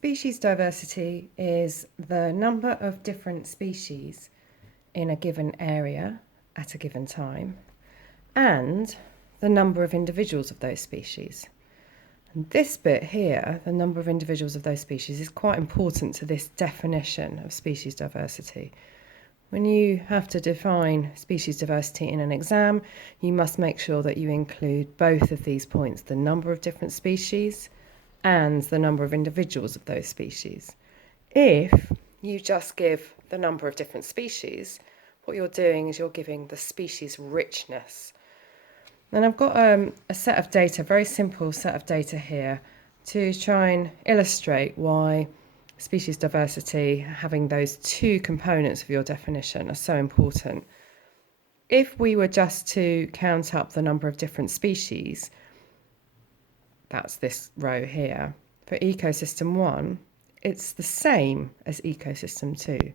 Species diversity is the number of different species in a given area at a given time and the number of individuals of those species. And this bit here, the number of individuals of those species, is quite important to this definition of species diversity. When you have to define species diversity in an exam, you must make sure that you include both of these points, the number of different species and the number of individuals of those species. If you just give the number of different species, what you're doing is you're giving the species richness. And I've got a set of data, very simple set of data here, to try and illustrate why species diversity, having those two components of your definition, are so important. If we were just to count up the number of different species, that's this row here, for ecosystem 1, it's the same as ecosystem 2.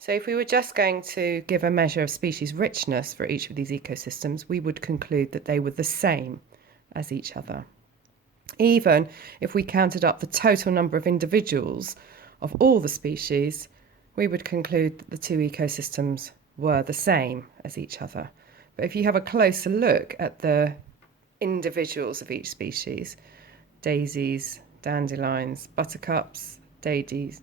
So if we were just going to give a measure of species richness for each of these ecosystems, we would conclude that they were the same as each other. Even if we counted up the total number of individuals of all the species, we would conclude that the two ecosystems were the same as each other. But if you have a closer look at the individuals of each species, daisies, dandelions, buttercups, daisies,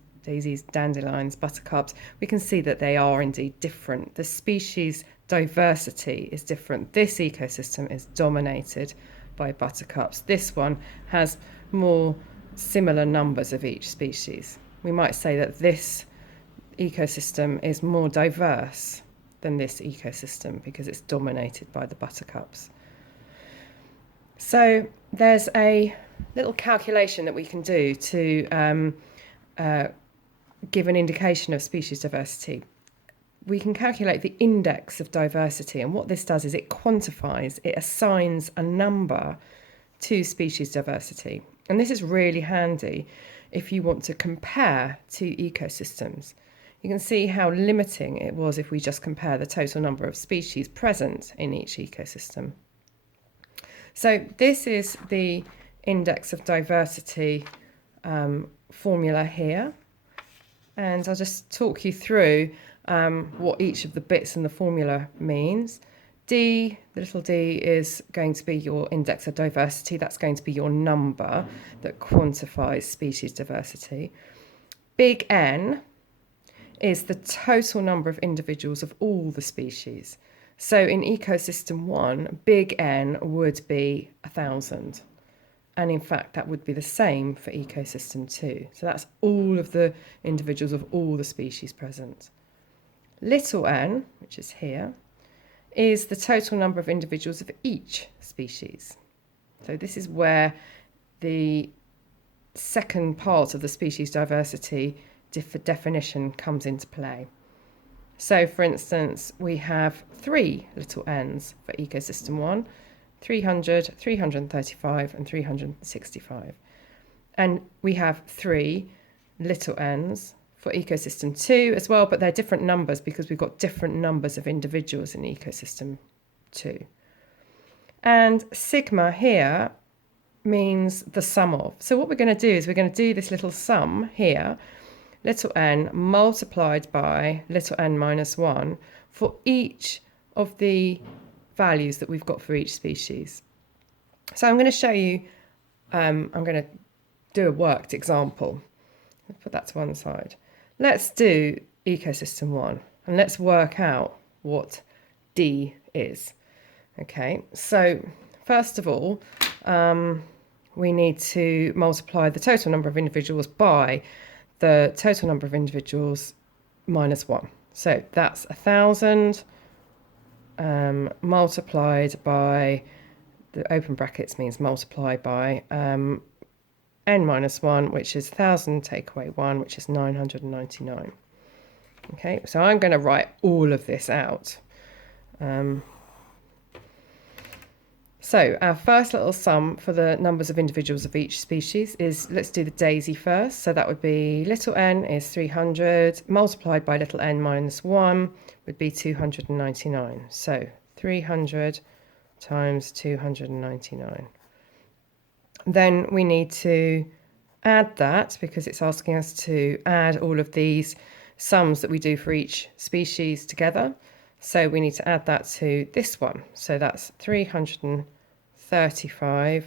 dandelions, buttercups, we can see that they are indeed different. The species diversity is different. This ecosystem is dominated by buttercups. This one has more similar numbers of each species. We might say that this ecosystem is more diverse than this ecosystem because it's dominated by the buttercups. So there's a little calculation that we can do to give an indication of species diversity. We can calculate the index of diversity, and what this does is it quantifies, it assigns a number to species diversity. And this is really handy if you want to compare two ecosystems. You can see how limiting it was if we just compare the total number of species present in each ecosystem. So this is the index of diversity formula here. And I'll just talk you through what each of the bits in the formula means. D, the little d, is going to be your index of diversity. That's going to be your number that quantifies species diversity. Big N is the total number of individuals of all the species. So in ecosystem 1, big N would be 1,000. And in fact, that would be the same for ecosystem 2. So that's all of the individuals of all the species present. Little n, which is here, is the total number of individuals of each species. So this is where the second part of the species diversity definition comes into play. So for instance, we have 3 little n's for ecosystem 1, 300, 335 and 365. And we have 3 little n's for ecosystem 2 as well, but they're different numbers because we've got different numbers of individuals in ecosystem 2. And sigma here means the sum of. So what we're going to do is we're going to do this little sum here, little n multiplied by little n minus 1 for each of the values that we've got for each species. So I'm going to show you, I'm going to do a worked example. I'll put that to one side. Let's do ecosystem 1 and let's work out what D is. Okay, so first of all, we need to multiply the total number of individuals by the total number of individuals minus 1. So that's 1,000 multiplied by, the open brackets means multiply by n minus 1, which is 1,000 take away 1, which is 999. Okay, so I'm going to write all of this out. So our first little sum for the numbers of individuals of each species is, let's do the daisy first. So that would be little n is 300 multiplied by little n minus 1 would be 299. So 300 times 299. Then we need to add that because it's asking us to add all of these sums that we do for each species together. So we need to add that to this one. So that's 335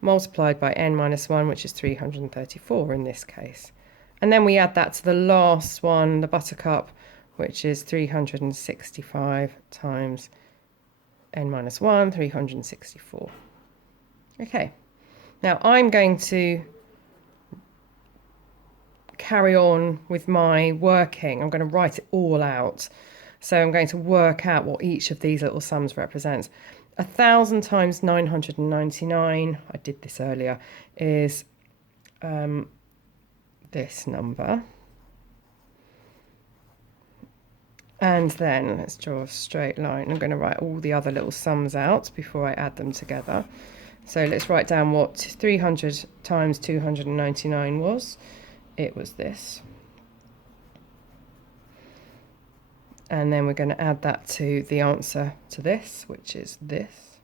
multiplied by n minus 1, which is 334 in this case. And then we add that to the last one, the buttercup, which is 365 times n minus 1, 364. Okay, now I'm going to carry on with my working. I'm going to write it all out. So I'm going to work out what each of these little sums represents. 1,000 times 999, I did this earlier, is this number. And then let's draw a straight line. I'm going to write all the other little sums out before I add them together. So let's write down what 300 times 299 was. It was this. And then we're going to add that to the answer to this, which is this.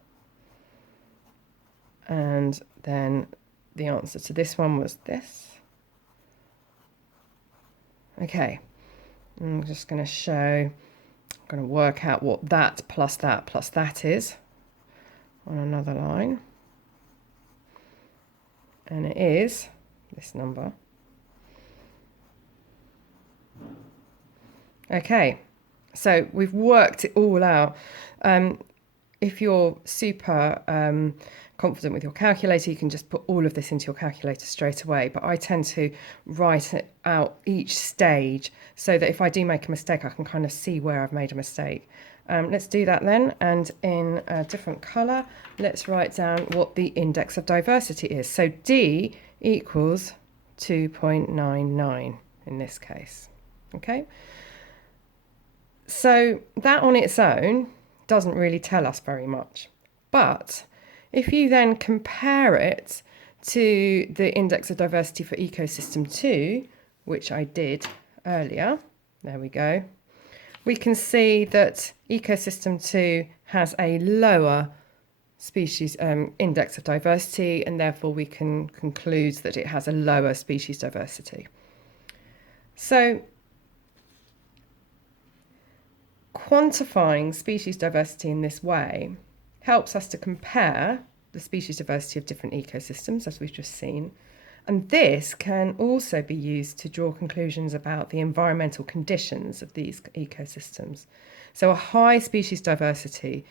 And then the answer to this one was this. Okay, I'm just going to show, I'm going to work out what that plus that is on another line. And it is this number. Okay. So we've worked it all out. If you're super confident with your calculator, you can just put all of this into your calculator straight away. But I tend to write it out each stage so that if I do make a mistake, I can kind of see where I've made a mistake. Let's do that then. And in a different colour, let's write down what the index of diversity is. So D equals 2.99 in this case. Okay. So that on its own doesn't really tell us very much. But if you then compare it to the index of diversity for ecosystem 2, which I did earlier, there we go, we can see that ecosystem 2 has a lower species index of diversity, and therefore we can conclude that it has a lower species diversity. So quantifying species diversity in this way helps us to compare the species diversity of different ecosystems, as we've just seen. And this can also be used to draw conclusions about the environmental conditions of these ecosystems. So a high species diversity,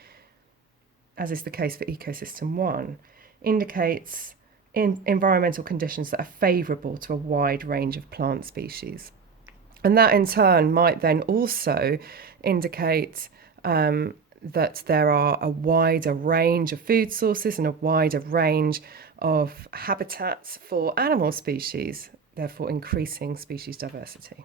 as is the case for ecosystem 1, indicates environmental conditions that are favourable to a wide range of plant species. And that in turn might then also indicate that there are a wider range of food sources and a wider range of habitats for animal species, therefore increasing species diversity.